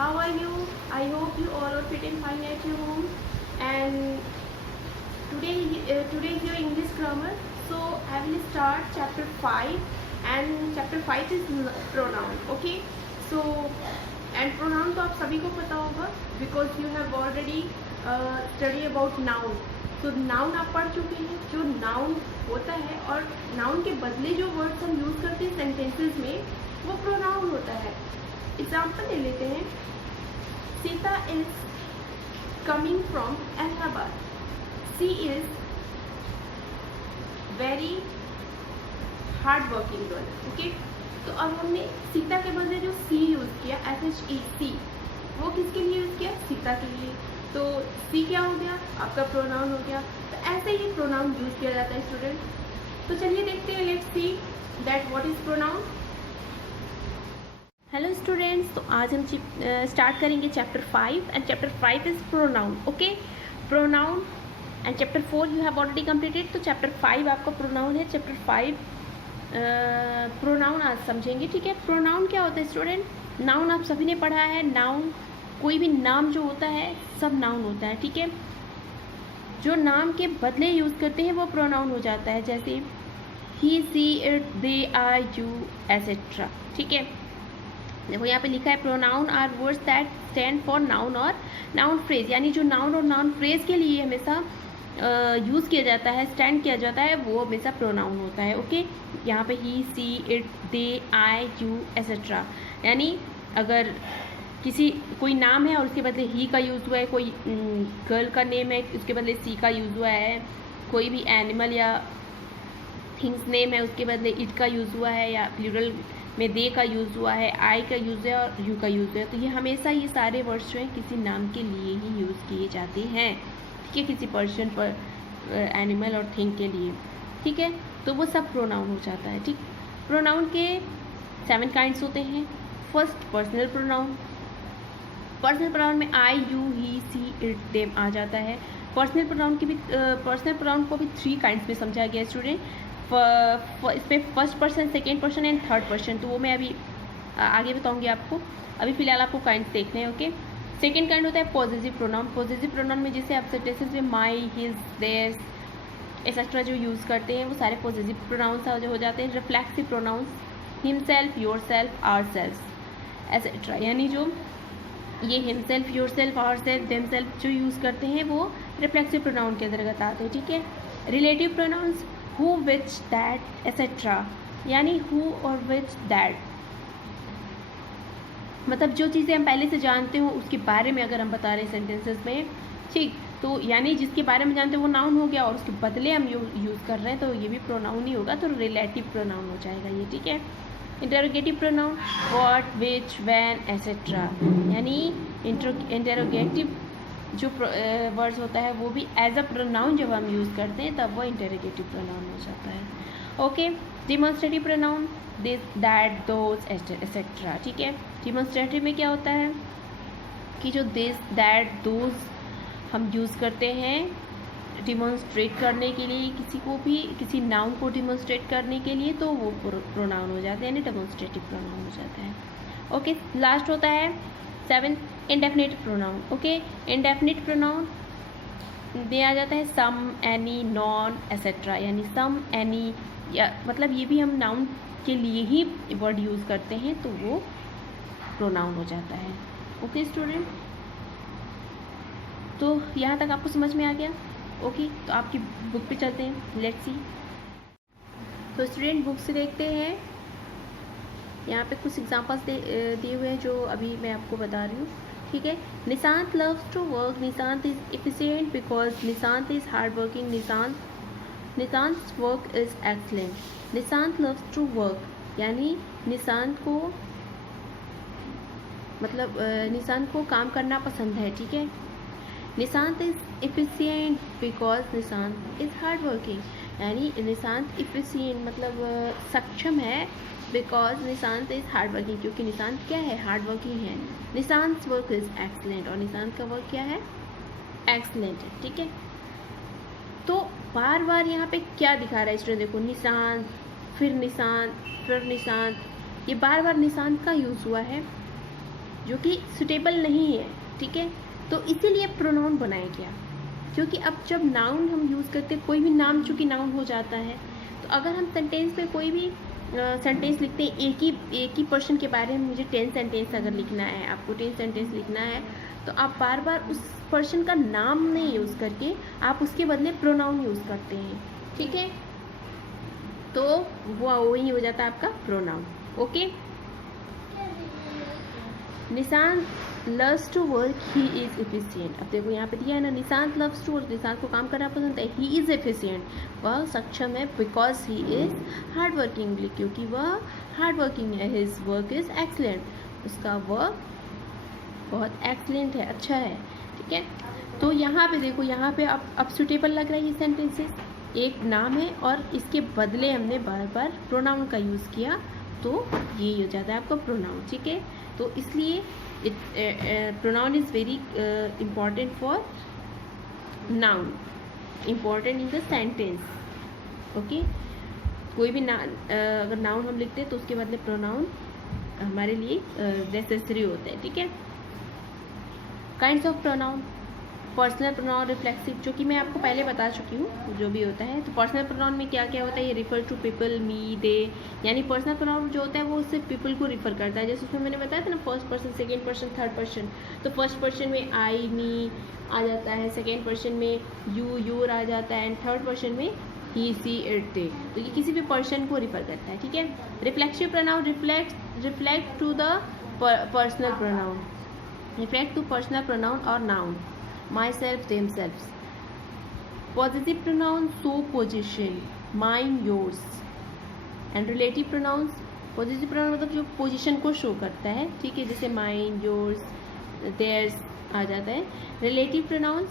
how are you? I hope you all are fit and fine at your home. And today is your English grammar. So I will start chapter 5, and chapter 5 is pronoun. Okay. So and pronoun तो आप सभी को पता होगा because you have already study about noun. तो noun आप पढ़ चुके हैं. जो नाउन होता है और नाउन के बदले जो वर्ड्स हम यूज़ करते हैं सेंटेंसेस में, वो प्रोनाउन होता है. एग्जाम्पल ले लेते हैं. Sita is coming from Allahabad. She is very hard working girl. Okay. तो अब हमने सीता के बदले जो सी यूज़ किया, SHE, वो किसके लिए यूज़ किया? सीता के लिए. तो सी क्या हो गया? आपका प्रोनाउन हो गया. तो ऐसे ही प्रोनाउन यूज़ किया जाता है स्टूडेंट. तो चलिए देखते हैं. Let's see that what is pronoun. Hello students. तो आज हम स्टार्ट करेंगे chapter 5 and chapter 5 is pronoun. Okay. Pronoun and chapter 4 you have already completed. तो चैप्टर 5 आपका प्रोनाउन है. चैप्टर 5 प्रोनाउन आज समझेंगे. ठीक है. प्रोनाउन क्या होता है स्टूडेंट? नाउन आप सभी ने पढ़ा है. नाउन कोई भी नाम जो होता है सब नाउन होता है. ठीक है. जो नाम के बदले यूज़ करते हैं वो प्रोनाउन हो जाता है. जैसे he, she, it, they, I, you etcetera. ठीक है. देखो यहाँ पे लिखा है pronoun are words that stand for noun और नाउन फ्रेज. यानी जो नाउन और नाउन फ्रेज के लिए हमेशा यूज़ किया जाता है, स्टैंड किया जाता है, वो हमेशा प्रोनाउन होता है. ओके. यहाँ पे he, she, it, they, I, you etcetera. यानी अगर कोई नाम है और उसके बदले ही का यूज़ हुआ है, कोई गर्ल का नेम है उसके बदले सी का यूज़ हुआ है, कोई भी एनिमल या थिंग्स नेम है उसके बदले इट का यूज़ हुआ है, या प्लूरल में दे का यूज़ हुआ है, आई का यूज़ है और यू का यूज़ है, तो ये हमेशा ये सारे वर्ड्स जो हैं किसी नाम के लिए ही यूज़ किए जाते हैं. ठीक है. किसी पर्सन पर, एनिमल और थिंग के लिए. ठीक है. तो वो सब प्रोनाउन हो जाता है. ठीक. प्रोनाउन के 7 काइंड्स होते हैं. First personal pronoun. Personal pronoun में I, you, he, she, it, them आ जाता है. पर्सनल प्रोनाउन को भी 3 काइंड्स में समझा गया स्टूडेंट. इसमें first person, second person and third person. तो वो मैं अभी आगे बताऊंगी आपको. अभी फिलहाल आपको काइंड्स देखने हैं. ओके. सेकेंड काइंड होता है पॉजिटिव प्रोनाउन. पॉजिटिव प्रोनाउन में जैसे आप सेंटेंसेस में माई, हिज, देयर्स एक्सेट्रा जो यूज़ करते हैं वो सारे पॉजिटिव प्रोनाउंस हो जाते हैं. Reflexive pronouns himself, yourself, ourselves etcetera. यानी जो ये हिमसेल्फ, योरसेल्फ, आवरसेल्फ, देमसेल्फ जो यूज़ करते हैं वो रिफ्लेक्सिव प्रोनाउन के अंतर्गत आते हैं. ठीक है. Relative pronouns who, which, that etcetera. यानी हु और विच, दैट, मतलब जो चीज़ें हम पहले से जानते हो उसके बारे में अगर हम बता रहे हैं सेंटेंसेस में. ठीक. तो यानी जिसके बारे में जानते हो वो नाउन हो गया और उसके बदले हम यूज़ कर रहे हैं तो ये भी प्रोनाउन ही होगा. तो रिलेटिव प्रोनाउन हो जाएगा ये. ठीक है. Interrogative pronoun what, which, when etcetera. यानी इंटेरोगेटिव जो वर्ड्स होता है वो भी एज अ प्रोनाउन जब हम यूज़ करते हैं तब वो इंटेरोगेटिव प्रोनाउन हो जाता है. Okay. Demonstrative pronoun this, that, those etcetera. ठीक है. डिमॉन्स्ट्रेटिव में क्या होता है कि जो दिस, दैट, दोज हम यूज़ करते हैं डिमॉन्स्ट्रेट करने के लिए, किसी नाउन को डिमॉन्स्ट्रेट करने के लिए, तो वो प्रोनाउन हो जाते हैं, यानी डेमोन्स्ट्रेटिव प्रोनाउन हो जाता है. ओके. लास्ट होता है 7 indefinite pronoun. Okay. Indefinite pronoun दे आ जाता है सम, एनी, नॉन एसेट्रा. यानी सम, एनी, या मतलब ये भी हम नाउन के लिए ही वर्ड यूज़ करते हैं तो वो प्रोनाउन हो जाता है. Okay student. तो यहाँ तक आपको समझ में आ गया. ओके. तो आपकी बुक पे चलते हैं. Let's see. तो स्टूडेंट बुक से देखते हैं. यहाँ पे कुछ एग्जांपल्स दिए हुए हैं जो अभी मैं आपको बता रही हूँ. ठीक है. Nishant loves to work. Nishant is efficient because Nishant is hard working. Nishant work is excellent. Nishant loves to work यानी निशांत को काम करना पसंद है. ठीक है. Nishant is efficient because Nishant is hard working. यानी निशांत एफिशिएंट मतलब सक्षम है because Nishant is hard working, क्योंकि निशांत क्या है? हार्ड वर्किंग है. निशांत वर्क इज एक्सलेंट और निशांत का वर्क क्या है? एक्सलेंट है. ठीक है. तो बार बार यहाँ पे क्या दिखा रहा है स्टूडेंट? देखो निशांत, फिर निशांत, फिर निशांत, ये बार बार निशांत का यूज़ हुआ है जो कि सुटेबल नहीं है, ठीक है। तो इसीलिए प्रोनाउन बनाया गया, क्योंकि अब जब नाउन हम यूज़ करते हैं, कोई भी नाम चूँकि नाउन हो जाता है, तो अगर हम सेंटेंस में कोई भी सेंटेंस लिखते हैं एक ही पर्सन के बारे में, मुझे 10 सेंटेंस अगर लिखना है, आपको 10 सेंटेंस लिखना है, तो आप बार बार उस पर्सन का नाम नहीं यूज़ करके आप उसके बदले प्रोनाउन यूज़ करते हैं, ठीक है। तो वो वही हो जाता है आपका pronoun, okay. Nishant loves to work, he is efficient. अब देखो यहाँ पे दिया है ना, Nishant loves to work, Nishant को काम करना पसंद है। ही इज़ एफिशिएंट, वह सक्षम है, because he is hard working, क्योंकि वह हार्ड वर्किंग है। हिज वर्क इज़ एक्सलेंट, उसका वर्क बहुत एक्सलेंट है, अच्छा है, ठीक है। तो यहाँ पे देखो, यहाँ पे अब सुटेबल लग रहा है ये सेंटेंसेस, एक नाम है और इसके बदले हमने बार बार प्रोनाउन का यूज़ किया, तो ये हो जाता है आपका प्रोनाउन, ठीक है। तो इसलिए pronoun is very important for noun, important in the sentence, okay. कोई भी अगर नाउन हम लिखते हैं तो उसके बदले प्रोनाउन हमारे लिए नेसेसरी होता है, ठीक है। Kinds of pronoun, personal pronoun, reflexive, जो कि मैं आपको पहले बता चुकी हूँ जो भी होता है। तो पर्सनल प्रोनाउन में क्या क्या होता है, ये रिफर टू पीपल, मी, दे, यानी पर्सनल प्रोनाउन जो होता है वो सिर्फ पीपल को रिफर करता है। जैसे उसमें मैंने बताया था ना, first person, second person, third person. तो फर्स्ट पर्सन में आई, मी आ जाता है, सेकेंड पर्सन में यू, यूर आ जाता है, एंड थर्ड पर्सन में ही, सी, इट, दे। तो ये किसी भी पर्सन को रिफर करता है, ठीक है। Reflexive pronoun reflect to the personal pronoun, reflect to personal pronoun और noun, myself, themselves. Possessive pronoun so, position, mine, yours. And relative pronouns, possessive pronoun मतलब जो पोजीशन को शो करता है, ठीक है, जैसे mine, yours, theirs आ जाता है। relative pronouns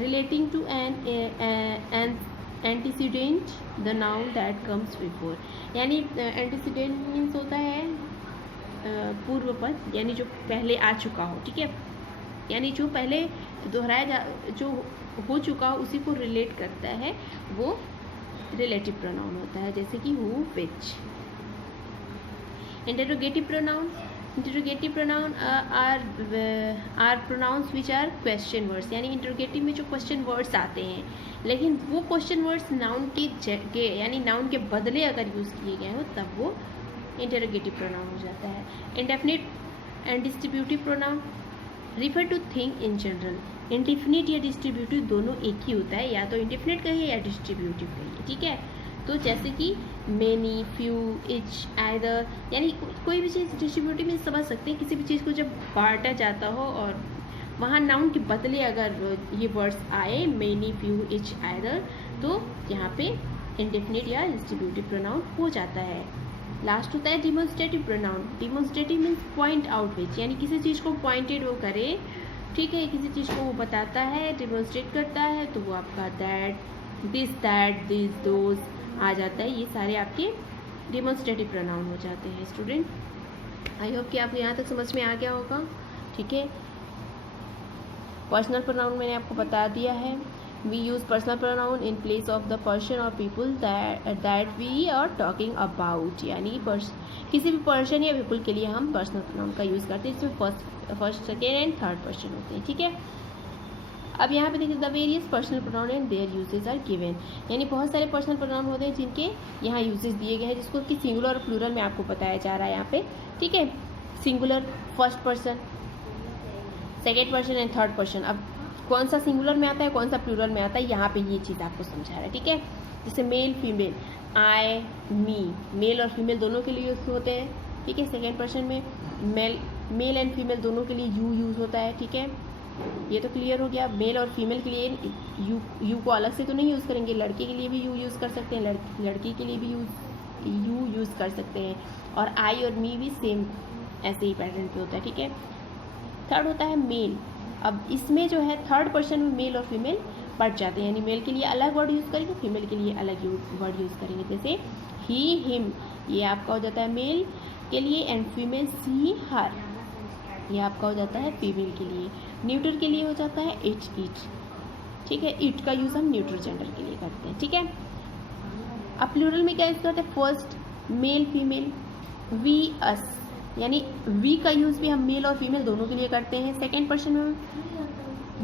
relating to an antecedent the noun that comes before, यानी antecedent means होता है पूर्व पद, यानी जो पहले आ चुका हो, ठीक है, यानी जो पहले जो हो चुका हो उसी को रिलेट करता है, वो रिलेटिव प्रोनाउन होता है, जैसे कि who, which. Interrogative pronoun are pronouns which are question words, यानी इंटरोगेटिव में जो क्वेश्चन वर्ड्स आते हैं, लेकिन वो क्वेश्चन वर्ड्स नाउन की जगह, यानी नाउन के बदले अगर यूज़ किए गए हो तब वो इंटरोगेटिव प्रोनाउन हो जाता है। Indefinite and distributive pronoun refer to thing in general. Indefinite या डिस्ट्रीब्यूटिव दोनों एक ही होता है, या तो इंडेफिनिट कहिए या डिस्ट्रीब्यूटिव कहिए, ठीक है। तो जैसे कि मेनी, फ्यू, इच, आइदर, यानी कोई भी चीज़ डिस्ट्रीब्यूटिव में समझ सकते हैं, किसी भी चीज़ को जब बांटा जाता हो और वहाँ नाउन के बदले अगर ये वर्ड्स आए, मेनी, फ्यू, इच, आइदर, तो यहाँ पे इंडेफिनिट या डिस्ट्रीब्यूटिव प्रोनाउन हो जाता है। लास्ट होता है demonstrative pronoun. Demonstrative means point out which, यानी किसी चीज़ को पॉइंटेड वो करे, ठीक है, किसी चीज़ को वो बताता है, डिमॉन्स्ट्रेट करता है, तो वो आपका दैट, दिस, दोज आ जाता है। ये सारे आपके डिमॉन्स्ट्रेटिव प्रोनाउन हो जाते हैं स्टूडेंट। आई होप कि आपको यहाँ तक समझ में आ गया होगा, ठीक है। पर्सनल प्रोनाउन मैंने आपको बता दिया है। We use personal pronoun in place of the person or people that we are talking about, यानी किसी भी पर्सन या पीपल के लिए हम पर्सनल प्रोनाउन का यूज़ करते हैं। इसमें first, second and third person होते हैं, ठीक है। अब यहाँ पे देखिए, the various personal pronoun and their usages are given, यानी बहुत सारे पर्सनल प्रोनाउन होते हैं जिनके यहाँ यूजेज दिए गए हैं, जिसको कि सिंगुलर और प्लूरल में आपको बताया जा रहा है यहाँ पे, ठीक है। Singular first person, second person and third person. अब कौन सा सिंगुलर में आता है, कौन सा प्लूरल में आता है, यहाँ पे ये चीज़ आपको समझा रहा है, ठीक है। जैसे मेल, फीमेल, आई, मी, मेल और फीमेल दोनों के लिए यूज़ होते हैं, ठीक है। सेकेंड पर्सन में मेल एंड फीमेल दोनों के लिए यू यूज़ होता है, ठीक है। ये तो क्लियर हो गया। मेल और फीमेल के लिए यू को अलग से तो नहीं यूज़ करेंगे, लड़के के लिए भी यू यूज़ कर सकते हैं, लड़की के लिए भी यू यूज़ कर सकते हैं, और आई और मी भी सेम ऐसे ही पैटर्न पे होता है, ठीक है। थर्ड होता है मेल। अब इसमें जो है थर्ड पर्सन में मेल और फीमेल बढ़ जाते हैं, यानी मेल के लिए अलग वर्ड यूज़ करेंगे, फीमेल के लिए अलग वर्ड यूज़ करेंगे। जैसे ही, हिम, ये आपका हो जाता है मेल के लिए, एंड फीमेल सी, हर, ये आपका हो जाता है फीमेल के लिए। न्यूट्रल के लिए हो जाता है इट, ठीक है। इट का यूज़ हम न्यूट्रल जेंडर के लिए करते हैं, ठीक है। अब प्लूरल में क्या यूज़ करते हैं, फर्स्ट मेल, फीमेल, वी, अस, यानी वी का यूज़ भी हम मेल और फीमेल दोनों के लिए करते हैं। सेकेंड पर्सन में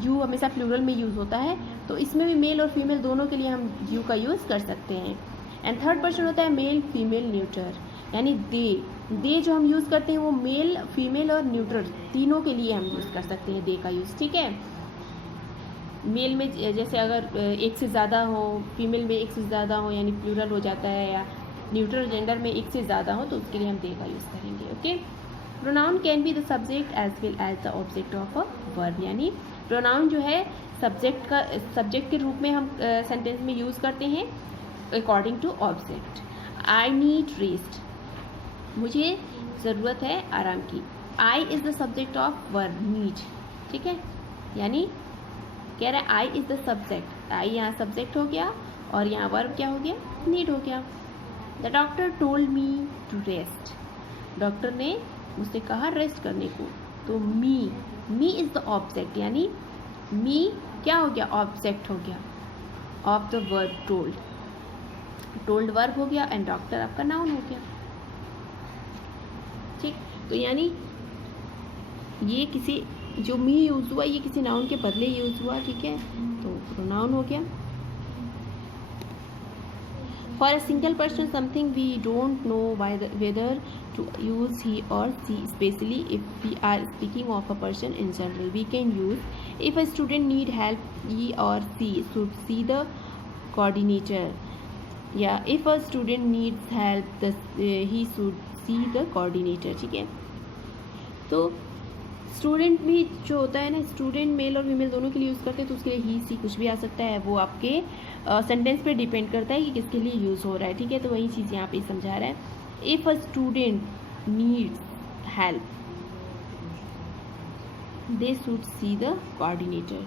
यू हमेशा प्लूरल में यूज़ होता है, तो इसमें भी मेल और फीमेल दोनों के लिए हम यू का यूज़ कर सकते हैं। एंड थर्ड पर्सन होता है मेल फीमेल न्यूटर, यानी दे जो हम यूज़ करते हैं वो मेल फीमेल और न्यूटर तीनों के लिए हम यूज़ कर सकते हैं दे का यूज़, ठीक है। मेल में जैसे अगर एक से ज़्यादा हो, फीमेल में एक से ज़्यादा हो यानी प्लूरल हो जाता है, या न्यूट्रल जेंडर में एक से ज़्यादा हो तो उसके लिए हम दे का यूज़ करेंगे, ओके। Pronoun can be the subject as well as the object of a verb, यानी प्रोनाउन जो है सब्जेक्ट के रूप में हम सेंटेंस में यूज़ करते हैं according to object. I need rest, मुझे ज़रूरत है आराम की। I is the subject of verb need, ठीक है, यानी कह रहा है I is the subject, I यहाँ सब्जेक्ट हो गया और यहाँ वर्ब क्या हो गया, नीड हो गया। The doctor told me to rest, doctor ने मुझसे कहा रेस्ट करने को, तो मी इज़ द ऑब्जेक्ट, यानी मी क्या हो गया, ऑब्जेक्ट हो गया of the verb told, told verb हो गया एंड डॉक्टर आपका नाउन हो गया, ठीक। तो यानी ये किसी जो मी यूज़ हुआ ये किसी नाउन के बदले यूज़ हुआ, ठीक है, तो प्रोनाउन हो गया। For a single person something we don't know whether to use he और she, specially if we are speaking of a person in general we can use if a student need help he और she should see the coordinator, या if a student needs help he should see the coordinator, ठीक है। तो student भी जो होता है ना, स्टूडेंट मेल और फीमेल दोनों के लिए यूज़ करते हैं, तो उसके लिए ही सी कुछ भी आ सकता है, वो आपके सेंटेंस पे डिपेंड करता है कि किसके लिए यूज़ हो रहा है, ठीक है। तो वही चीज़ यहाँ पे समझा रहा है। If a student needs help they should see the coordinator,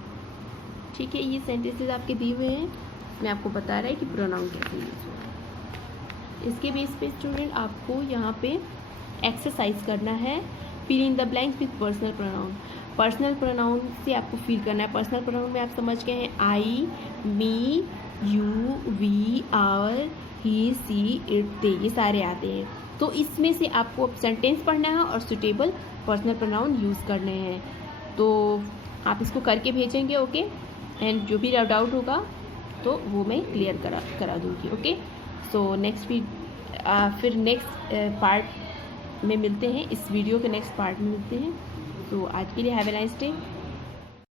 ठीक है। ये सेंटेंसेस आपके दिए हुए हैं, मैं आपको बता रहा है कि प्रोनाउन कैसे यूज़ हो रहा है। इसके बेस पे स्टूडेंट आपको यहाँ पे एक्सरसाइज करना है, fill in the blanks with personal pronoun. Personal pronoun से आपको फिल करना है। पर्सनल प्रोनाउन में आप समझ गए हैं, I, me, you, we, our, he, she, it, they, ये सारे आते हैं। तो इसमें से आपको सेंटेंस पढ़ना है और सुटेबल पर्सनल प्रोनाउन यूज़ करने हैं। तो आप इसको करके भेजेंगे, ओके। एंड जो भी डाउट होगा तो वो मैं क्लियर करा दूँगी, ओके। सो नेक्स्ट फिर नेक्स्ट पार्ट में मिलते हैं, इस वीडियो के नेक्स्ट पार्ट में मिलते हैं। तो आज के लिए हैव ए नाइस डे।